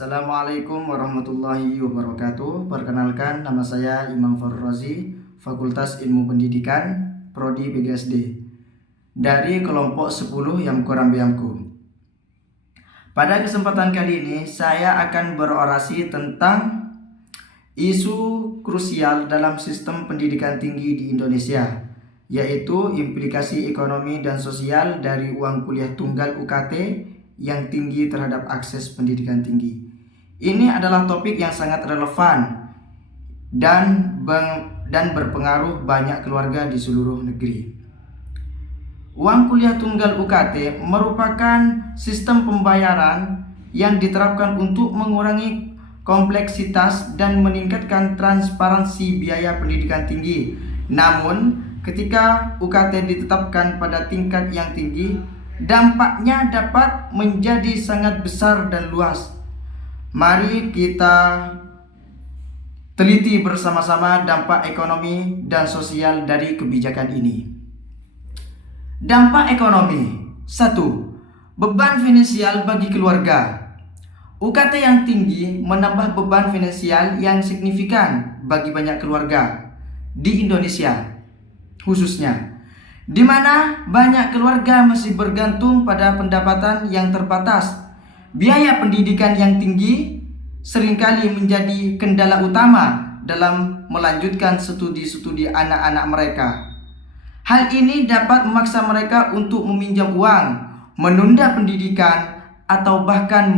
Assalamualaikum warahmatullahi wabarakatuh. Perkenalkan, nama saya Imam Farul Razi, Fakultas Ilmu Pendidikan, Prodi PGSD, dari kelompok 10 yang kurang biamku. Pada kesempatan kali ini, saya akan berorasi tentang isu krusial dalam sistem pendidikan tinggi di Indonesia, yaitu implikasi ekonomi dan sosial dari uang kuliah tunggal UKT yang tinggi terhadap akses pendidikan tinggi. Ini adalah topik yang sangat relevan dan berpengaruh banyak keluarga di seluruh negeri. Uang kuliah tunggal UKT merupakan sistem pembayaran yang diterapkan untuk mengurangi kompleksitas dan meningkatkan transparansi biaya pendidikan tinggi. Namun, ketika UKT ditetapkan pada tingkat yang tinggi, dampaknya dapat menjadi sangat besar dan luas. Mari kita teliti bersama-sama dampak ekonomi dan sosial dari kebijakan ini. Dampak ekonomi. 1. Beban finansial bagi keluarga. UKT yang tinggi menambah beban finansial yang signifikan bagi banyak keluarga di Indonesia, khususnya di mana banyak keluarga masih bergantung pada pendapatan yang terbatas. Biaya pendidikan yang tinggi seringkali menjadi kendala utama dalam melanjutkan studi-studi anak-anak mereka. Hal ini dapat memaksa mereka untuk meminjam uang, menunda pendidikan, atau bahkan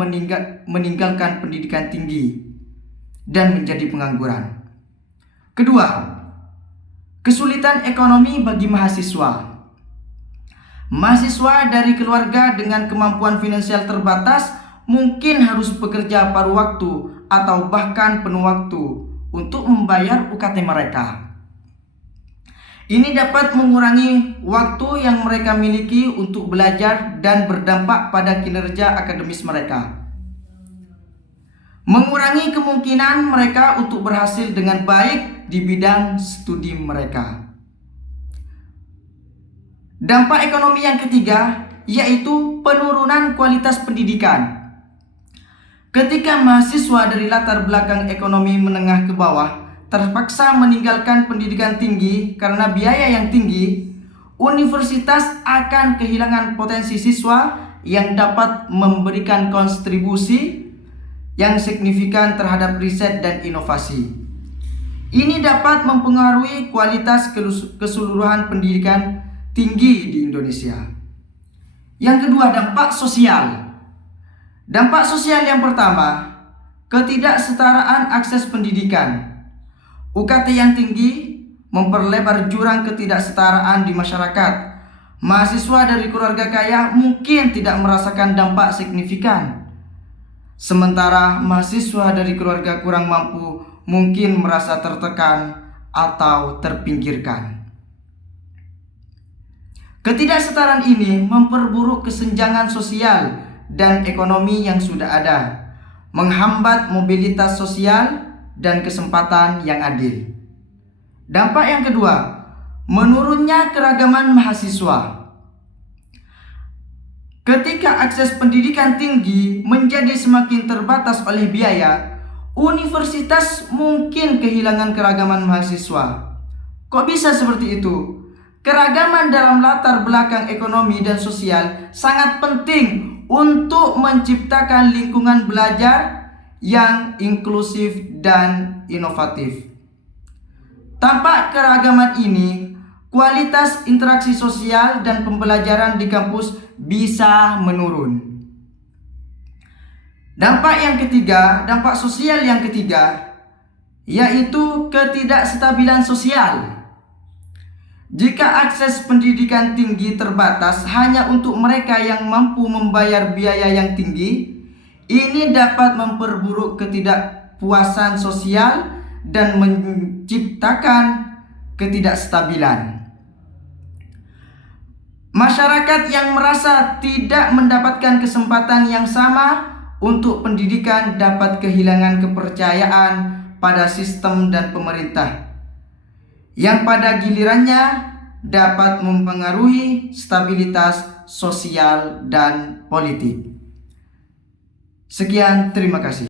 meninggalkan pendidikan tinggi dan menjadi pengangguran. Kedua, kesulitan ekonomi bagi mahasiswa. Mahasiswa dari keluarga dengan kemampuan finansial terbatas mungkin harus bekerja paruh waktu atau bahkan penuh waktu untuk membayar UKT mereka. Ini dapat mengurangi waktu yang mereka miliki untuk belajar dan berdampak pada kinerja akademis mereka. Mengurangi kemungkinan mereka untuk berhasil dengan baik di bidang studi mereka. Dampak ekonomi yang ketiga yaitu penurunan kualitas pendidikan. Ketika mahasiswa dari latar belakang ekonomi menengah ke bawah terpaksa meninggalkan pendidikan tinggi karena biaya yang tinggi, universitas akan kehilangan potensi siswa yang dapat memberikan kontribusi yang signifikan terhadap riset dan inovasi. Ini dapat mempengaruhi kualitas keseluruhan pendidikan tinggi di Indonesia. Yang kedua, dampak sosial. Dampak sosial yang pertama, ketidaksetaraan akses pendidikan. UKT yang tinggi memperlebar jurang ketidaksetaraan di masyarakat. Mahasiswa dari keluarga kaya mungkin tidak merasakan dampak signifikan, sementara mahasiswa dari keluarga kurang mampu mungkin merasa tertekan atau terpinggirkan. Ketidaksetaraan ini memperburuk kesenjangan sosial dan ekonomi yang sudah ada, menghambat mobilitas sosial dan kesempatan yang adil. Dampak yang kedua, menurunnya keragaman mahasiswa. Ketika akses pendidikan tinggi menjadi semakin terbatas oleh biaya, universitas mungkin kehilangan keragaman mahasiswa. Kok bisa seperti itu? Keragaman dalam latar belakang ekonomi dan sosial sangat penting untuk menciptakan lingkungan belajar yang inklusif dan inovatif. Tanpa keragaman ini, kualitas interaksi sosial dan pembelajaran di kampus bisa menurun. Dampak sosial yang ketiga, yaitu ketidakstabilan sosial. Jika akses pendidikan tinggi terbatas hanya untuk mereka yang mampu membayar biaya yang tinggi, ini dapat memperburuk ketidakpuasan sosial dan menciptakan ketidakstabilan. Masyarakat yang merasa tidak mendapatkan kesempatan yang sama untuk pendidikan dapat kehilangan kepercayaan pada sistem dan pemerintah, yang pada gilirannya dapat mempengaruhi stabilitas sosial dan politik. Sekian, terima kasih.